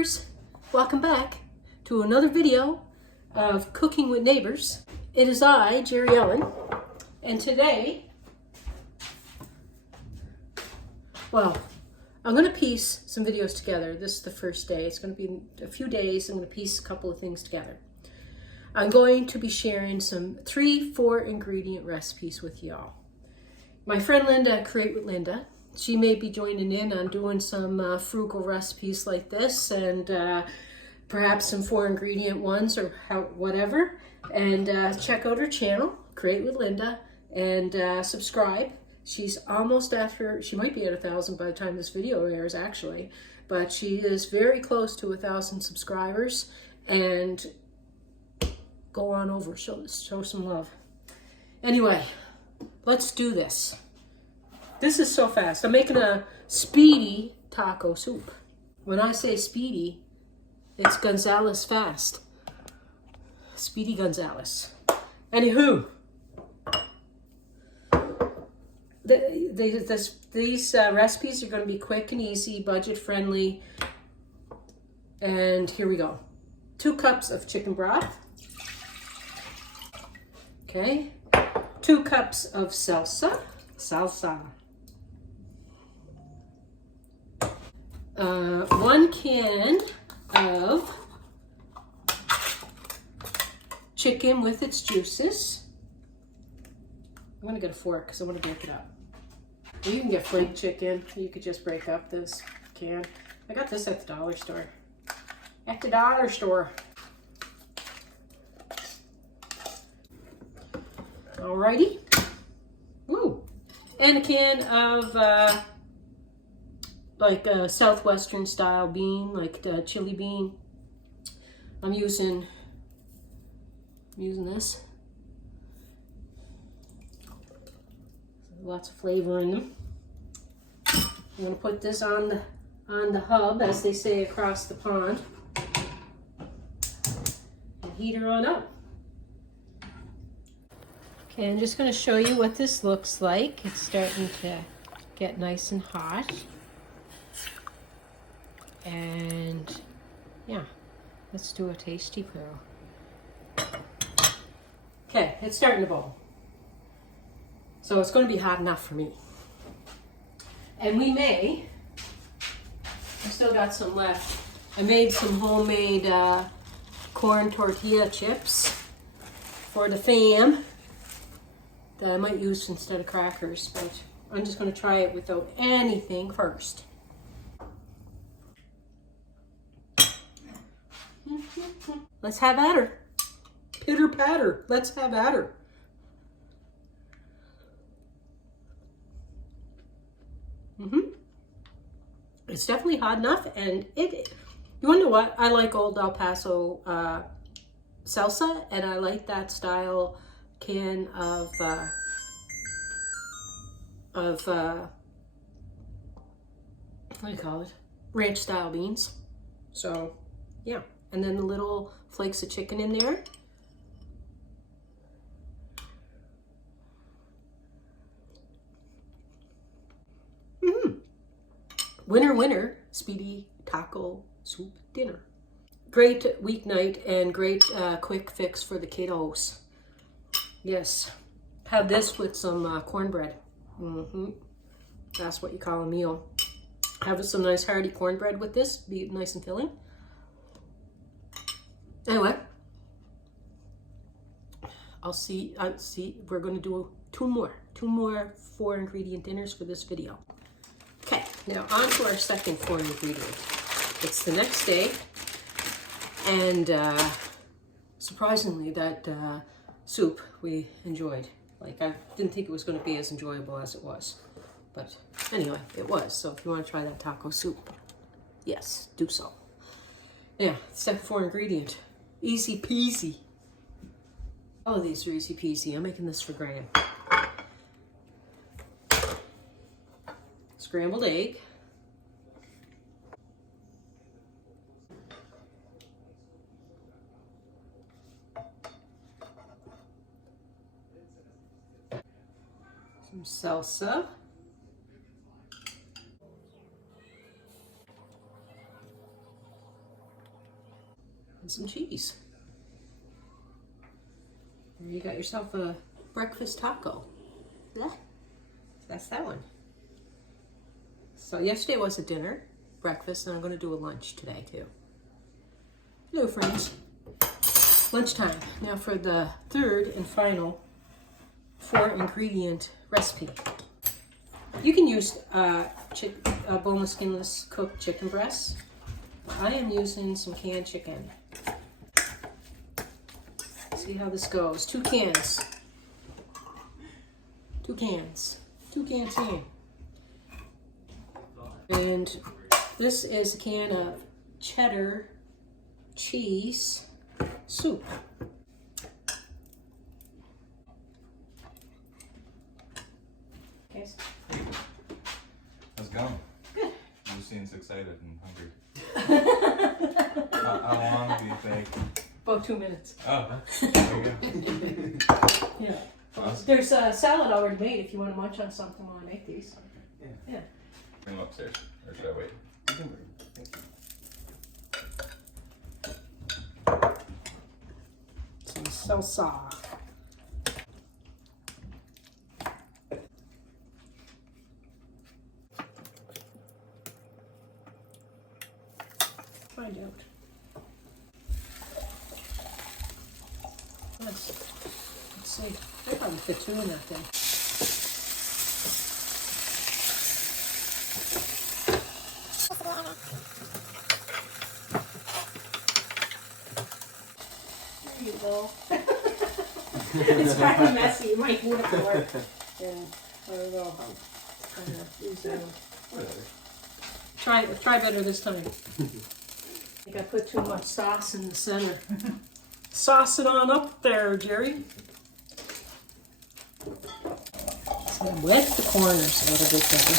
neighbors, welcome back to another video of Cooking with Neighbors. It is I, Jerry Ellen, and today, well, I'm going to piece some videos together. This is the first day. It's going to be a few days. I'm going to piece a couple of things together. I'm going to be sharing some 3-4 ingredient recipes with y'all. My friend Linda, Create with Linda, she may be joining in on doing some frugal recipes like this, and perhaps some 4 ingredient ones or whatever. And check out her channel, Create with Linda, and subscribe. She's almost after, she might be at 1,000 by the time this video airs actually, but she is very close to 1,000 subscribers. And go on over, show some love. Anyway, let's do this. This is so fast. I'm making a speedy taco soup. When I say speedy, it's Gonzalez fast. Speedy Gonzalez. Anywho, these recipes are going to be quick and easy, budget friendly. And here we go. 2 cups of chicken broth. Okay. 2 cups of salsa. 1 can of chicken with its juices. I'm gonna get a fork because I want to break it up. Well, you can get flaked chicken. You could just break up this can. I got this at the dollar store. At the dollar store. Alrighty. Woo. And a can of like a southwestern style bean, like the chili bean. I'm using this. Lots of flavor in them. I'm gonna put this on the hub, as they say across the pond, and heat her on up. Okay, I'm just gonna show you what this looks like. It's starting to get nice and hot. And yeah, let's do a tasty brew. Okay, it's starting to boil. So it's going to be hot enough for me. And we may, I've still got some left. I made some homemade corn tortilla chips for the fam that I might use instead of crackers, but I'm just going to try it without anything first. Let's have at her. Pitter patter. Let's have at her. It's definitely hot enough, and you want to know what? I like Old El Paso salsa, and I like that style can of what do you call it? Ranch style beans. So yeah, and then the little flakes of chicken in there. Winner, winner, speedy taco soup dinner. Great weeknight and great quick fix for the kiddos. Yes, have this with some cornbread. That's what you call a meal. Have some nice hearty cornbread with this, be nice and filling. Anyway, I'll see, we're gonna do 2 more 4 ingredient dinners for this video. Okay, now on to our second 4 ingredient. It's the next day, and surprisingly that soup we enjoyed. Like, I didn't think it was going to be as enjoyable as it was, but anyway, it was. So if you want to try that taco soup, yes, do so. Yeah, second 4 ingredient, easy peasy. All of these are easy peasy. I'm making this for Graham. Scrambled egg, some salsa, and some cheese. And you got yourself a breakfast taco. Yeah. That's that one. So yesterday was a dinner, breakfast, and I'm going to do a lunch today too. Hello friends. Lunchtime. Now for the third and final 4-ingredient recipe. You can use boneless, skinless cooked chicken breasts. I am using some canned chicken. See how this goes. 2 cans. 2 cans. 2 cans in. And this is a can of cheddar cheese soup. Yes. How's it going? Good. You seem excited and hungry. How long do you think? About 2 minutes. Oh, there you go. Yeah. Awesome. There's a salad already made if you want to munch on something while I make these. Yeah. Bring them upstairs, or should I wait? Some salsa. Find out. Let's see. I probably fit 2 in that thing. There you go. It's kind of messy. You might need it more. And I don't know how to use that. Try better this time. I think I put too much sauce in the center. Sauce it on up there, Jerry. So wet the corners a little bit better.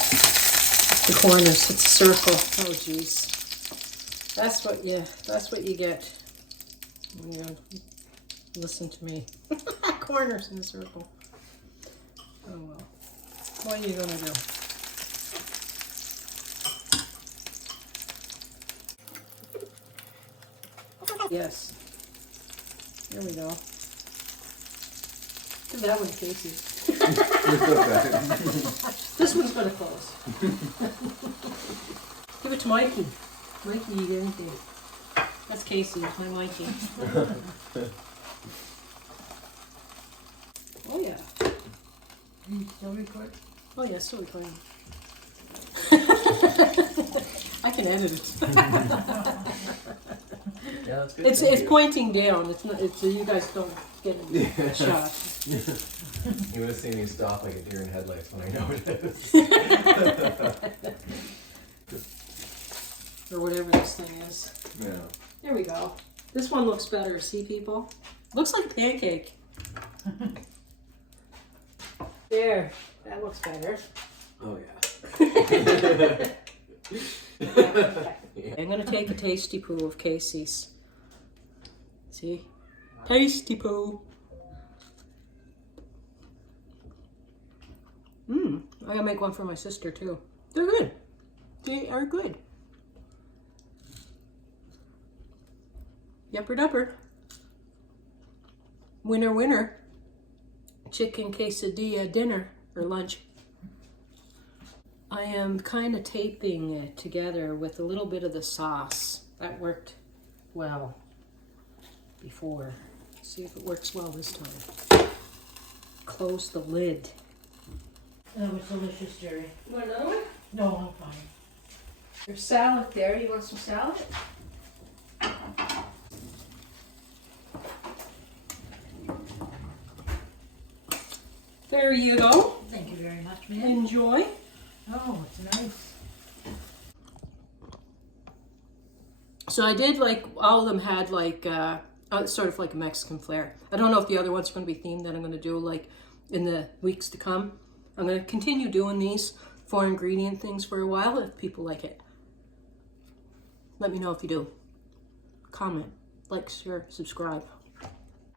The corners, it's a circle. Oh jeez. That's what you get when you listen to me. Corners in a circle. Oh well. What are you gonna do? Yes. There we go. Give that one to Casey. This one's gonna close. Give it to Mikey. Mikey, you get anything. That's Casey, my Mikey. Oh yeah. Still recording? Oh yeah, still recording. I can edit it. Yeah, that's good. It's pointing down. It's not. It's you guys don't get a shot. You would have seen me stop like a deer in headlights when I know it is. Or whatever this thing is. Yeah. There we go. This one looks better. See, people? Looks like a pancake. There. That looks better. Oh yeah. I'm going to take a tasty poo of Casey's. See? Tasty poo. I'm going to make one for my sister too. They're good. They are good. Yupper dupper. Winner, winner. Chicken quesadilla dinner or lunch. I am kind of taping it together with a little bit of the sauce. That worked well before. See if it works well this time. Close the lid. That was delicious, Jerry. You want another one? No, I'm fine. There's salad there. You want some salad? There you go. Thank you very much, ma'am. Enjoy. Oh, it's nice. So I did like, all of them had like, sort of like a Mexican flair. I don't know if the other ones are going to be themed that I'm going to do like in the weeks to come. I'm going to continue doing these 4-ingredient things for a while if people like it. Let me know if you do. Comment, like, share, subscribe.